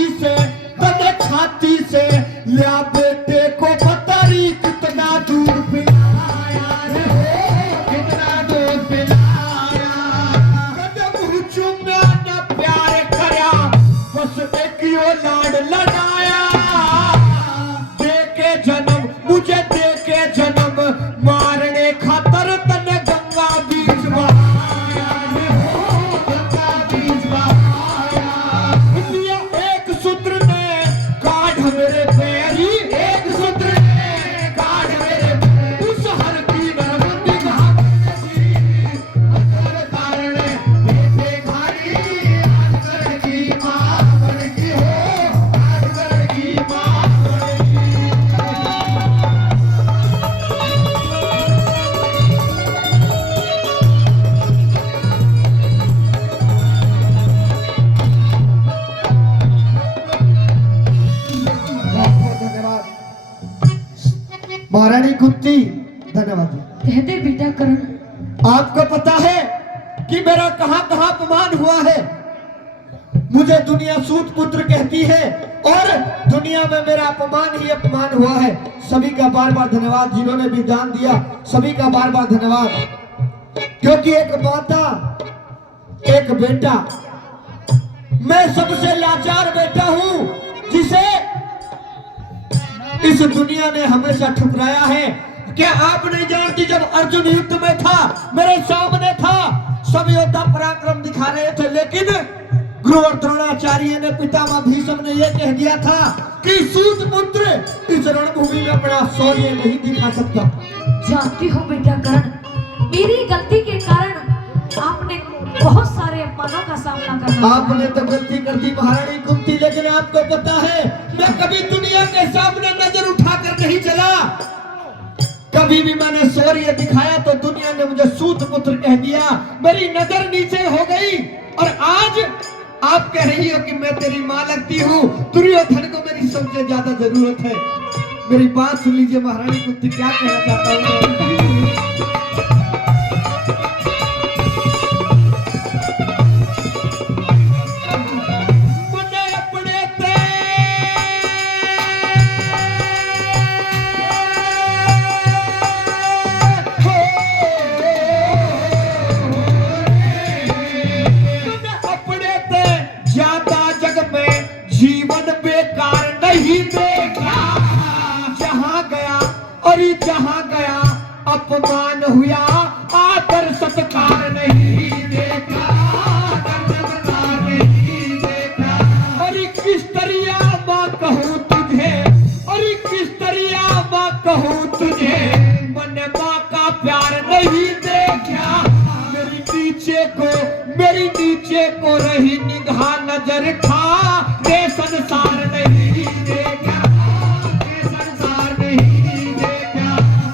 छाती से तने छाती से लिया बेटे को पतरी कितना दूध पिलाया रे कितना दूध पिलाया कदम हुचुम ना प्यार करया बस एक यो लाड लड़ाया दे के जन्म मुझे दे के जन्म मारने खातर तने गंगा बीच बहाया रे गंगा बीच बहाया लिया एक सूत्र ने काढ़ मेरे पैरी एक सूत्र ने काढ़ मेरे पैरी उस हर की नरबंदी कारण बेटे घारी आजकल की मां बन की हो आजकल की मां बन की धन्यवाद महारानी कुंती धन्यवाद। कहते बेटा करण, आपको पता है कि मेरा कहां कहां अपमान हुआ है। मुझे दुनिया सूत पुत्र कहती है और दुनिया में मेरा अपमान ही अपमान हुआ है। सभी का बार बार धन्यवाद, जिन्होंने भी दान दिया सभी का बार बार धन्यवाद। क्योंकि एक माता एक बेटा, मैं सबसे लाचार बेटा हूं जिसे इस दुनिया ने हमेशा ठुकराया है। क्या आप नहीं जानती, जब अर्जुन युद्ध में था मेरे सामने था, सब योद्धा पराक्रम दिखा रहे थे, लेकिन गुरु और द्रोणाचार्य ने पितामह भीष्म ने यह कह दिया था कि सूत पुत्र इस रणभूमि में अपना शौर्य नहीं दिखा सकता। जानती हो बेटा करण, मेरी गलती के कारण आपने बहुत सारे अपमानों का सामना करना पड़ा। आपने तो गलती कर दी महारानी कुंती, लेकिन आपको पता है मैं कभी दुनिया के सामने नजर उठाकर नहीं चला। कभी भी मैंने शौर्य दिखाया तो दुनिया ने मुझे सूत पुत्र कह दिया, मेरी नजर नीचे हो गई। और आज आप कह रही हो कि मैं तेरी मां लगती हूँ। दुर्योधन को मेरी सबसे ज्यादा जरूरत है। मेरी बात सुन लीजिए महारानी कुंती, क्या कहना चाहता हूँ। जहां गया अपमान हुआ, आदर सत्कार नहीं देखा, आदर सत्कार नहीं देखा। अरे किस तरिया मां कहूं तुझे, अरे किस तरिया मां कहूं तुझे, मैंने मां का प्यार नहीं देखा। मेरी नीचे को रही निगाह नजर खा, ये संसार नहीं देखा, ये संसार नहीं देखा।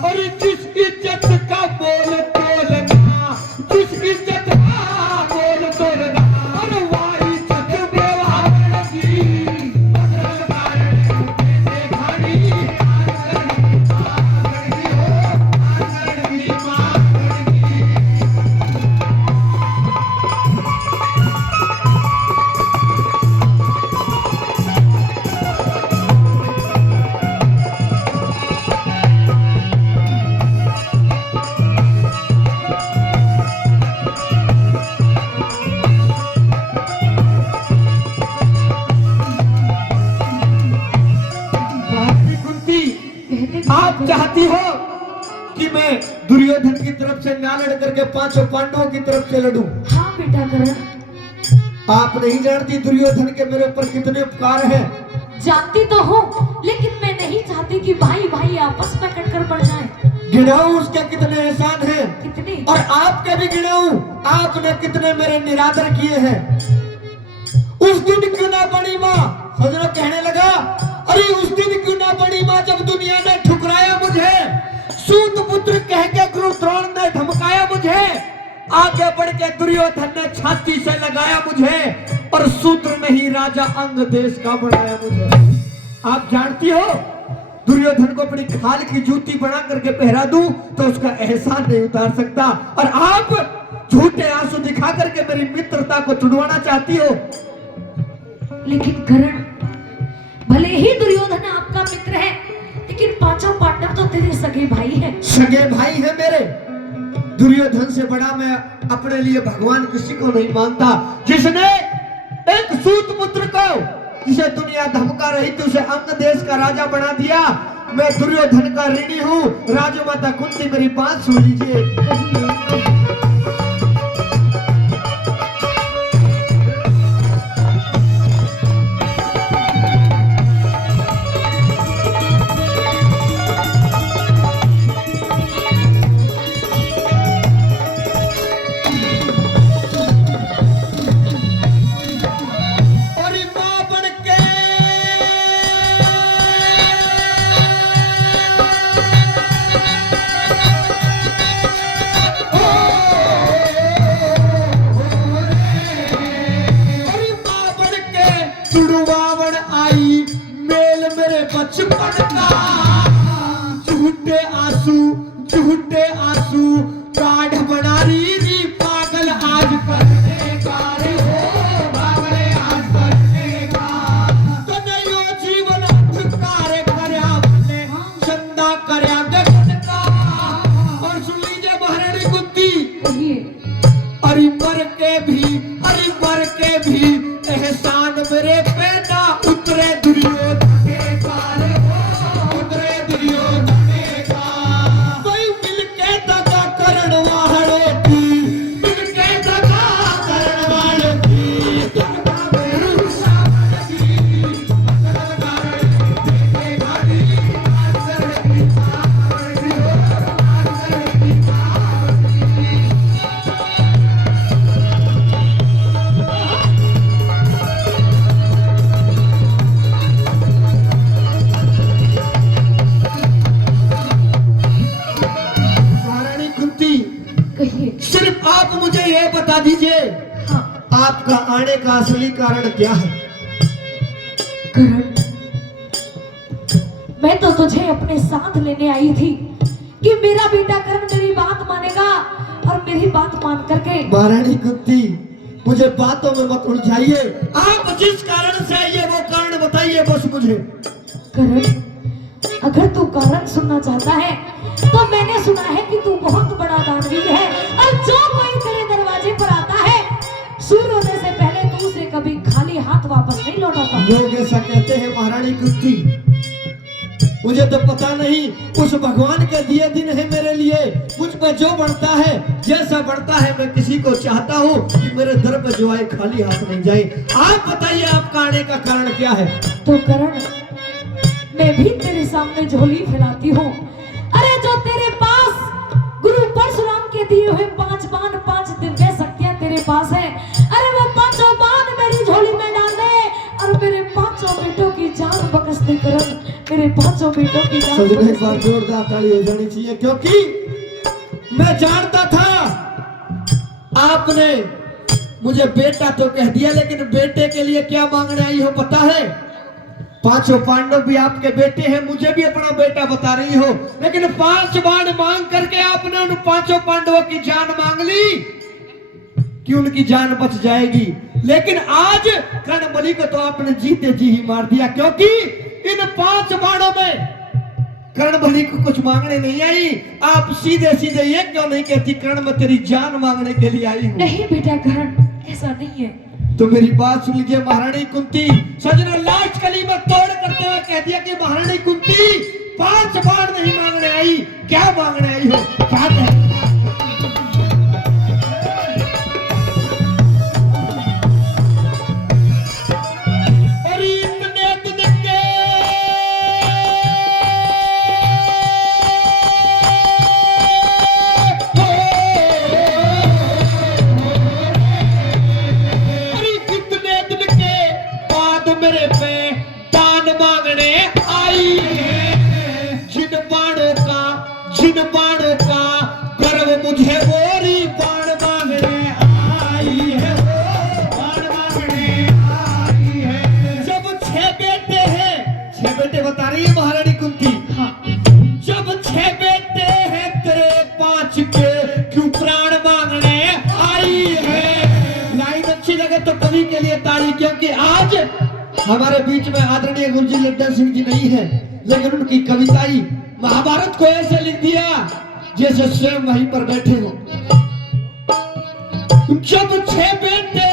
और जिस इज्जत का बोल तोलना, जिस इज्जत का बोल तोलना, और वह इज्जत व्यवहार की आप चाहती हो कि मैं दुर्योधन की तरफ से ना लड़ करके पांचों पांडवों की तरफ से लड़ूं? हाँ बेटा करण, आप नहीं जानती दुर्योधन के मेरे ऊपर कितने उपकार हैं। जानती तो हूँ, लेकिन मैं नहीं चाहती कि भाई भाई आपस में कटकर पड़ जाएं। गिनाऊं उसके कितने एहसान हैं, कितने, और आपके भी गिनाऊं, आपने कितने मेरे निरादर किए हैं। उस दिन क्यों ना बड़ी माँ, सजनों कहने लगा, अरे उस दिन क्यों ना बड़ी माँ जब दुनिया ने ठुकराया मुझे, सूत पुत्र कह के गुरु द्रोण ने धमकाया मुझे, आगे बढ़ के दुर्योधन ने छाती से लगाया मुझे, और सूत्र में ही राजा अंग देश का बनाया मुझे। आप जानती हो दुर्योधन को अपनी खाल की जूती बना करके पहरा दूं तो उसका एहसान नहीं उतार सकता, और आप झूठे आंसू दिखा करके मेरी मित्रता को छुड़वाना चाहती हो। लेकिन करण, तेरे सगे भाई हैं। सगे भाई है मेरे। दुर्योधन से बड़ा मैं अपने लिए भगवान किसी को नहीं मानता। जिसने एक सूत पुत्र को, जिसे दुनिया धमका रही थी, उसे अंग देश का राजा बना दिया। मैं दुर्योधन का ऋणी हूँ। राजमाता कुंती मेरी बात सुन लीजिए। झूठे आंसू काढ़ बना री पागल आज करने का रे हो बाबरे आज करने का तनयो जीवन अधिकार करया अपने चंदा करया गगन का। और सुन लीजिए महारानी कुंती, अरे मर के भी एहसान मेरे पे ना उतरे दुर्योधन के कारे हो उतरे दुर्योधन सिर्फ आप मुझे ये बता दीजिए, हाँ। आपका आने का असली कारण क्या है? करण, मैं तो तुझे अपने साथ लेने आई थी कि मेरा बेटा करण मेरी बात मानेगा और मेरी बात मान करके। महारानी कुंती, मुझे बातों में मत उलझाइए। आप जिस कारण से आइए वो कारण बताइए बस मुझे। करण, अगर तू कारण सुनना चाहता है तो मैंने सुना है कि तू बहुत बड़ा दानवीर है और जो कोई तेरे दरवाजे पर आता है सूर्योदय से पहले तू उसे कभी खाली हाथ वापस नहीं लौटाता। लोग ऐसा कहते हैं महारानी कुंती, मुझे तो पता नहीं। उस भगवान के दिए दिन है मेरे लिए। मुझ पर जो बढ़ता है, जैसा बढ़ता है, मैं किसी को चाहता हूँ कि मेरे दर पर जो आए खाली हाथ नहीं जाए। आप बताइए आपका आने का कारण क्या है? तो करण, मैं भी तेरे सामने झोली फैलाती हूँ। अरे जो तेरे पास गुरु परशुराम के दिए हुए 5 बाण 5 दिव्य शक्तियां तेरे पास है, अरे वो 5 बाण मेरी झोली में डाल दे और मेरे 5 बेटों की जान बख्श दे करण, मेरे 5 बेटों की जान। सजने एक बार जोरदार ताली हो जानी चाहिए, क्योंकि मैं जानता था आपने मुझे बेटा तो कह दिया, लेकिन बेटे के लिए क्या मांगने आई हो पता है? 5 पांडव भी आपके बेटे हैं, मुझे भी अपना बेटा बता रही हो, लेकिन 5 बाण मांग करके आपने उन 5 पांडवों की जान मांग ली कि उनकी जान बच जाएगी। लेकिन आज कर्णबलि को तो आपने जीते जी ही मार दिया, क्योंकि इन 5 बाणों में कर्णबलि को कुछ मांगने नहीं आई। आप सीधे सीधे ये क्यों नहीं कहती कर्ण मैं तेरी जान मांगने के लिए आई हूँ? नहीं बेटा कर्ण, ऐसा नहीं है। तो मेरी बात सुन लीजिए महारानी कुंती। सजना लास्ट कली में तोड़ करते हुए कह दिया कि महारानी कुंती 5 बाण नहीं मांगने आई, क्या मांगने आई हो? क्या कह? बता रही है महारानी कुंती, जब 6 बेटे हैं तेरे 5 के क्यों प्राण मांगने आई है? लाइन अच्छी लगे तो कवि के लिए ताली, क्योंकि आज हमारे बीच में आदरणीय गुरुजी लड्डन सिंह जी नहीं है, लेकिन उनकी कविताई महाभारत को ऐसे लिख दिया जैसे स्वयं वहीं पर बैठे हो। जब 6 बेटे